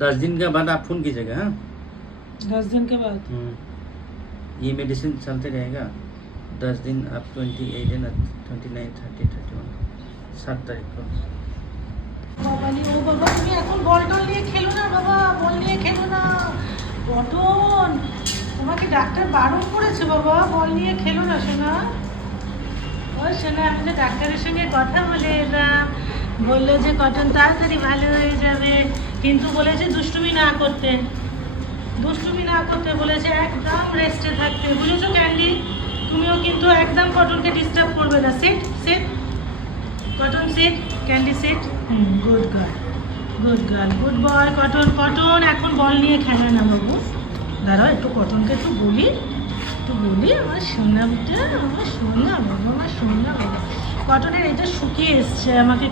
10 दिन के बाद आप फोन कीजिएगा। हाँ 10 दिन के बाद। ये मेडिसिन चलते रहेगा 10 दिन। आप 28 दिन 29 30 31 7 तारीख को। বাবা ও বাবা তুমি এখন বল টল নিয়ে খেলো না বাবা, বল নিয়ে খেলো না। কটন তোমাকে ডাক্তার বারণ করেছে বাবা, বল নিয়ে খেলো না সোনা। ও সোনা, আমি তো ডাক্তারের সঙ্গে কথা বলে এলাম, বললো যে কটন তাড়াতাড়ি ভালো হয়ে যাবে, কিন্তু বলেছে দুষ্টুমি না করতে, দুষ্টুমি না করতে বলেছে, একদম রেস্টে থাকতে। বুঝেছো ক্যান্ডি? তুমিও কিন্তু একদম কটনকে ডিস্টার্ব করবে না। Set set cotton set, candy set. Good girl, good girl, good boy. Cotton cotton এখন বল নিয়ে খেলে না বাবু। দাঁড়াও একটু কটনকে একটু বলি, একটু বলি। আমার সোনাটা, আমার সোনা বাবা, আমার সোনা বাবা। কটনের এটা শুকিয়ে এসছে, আমাকে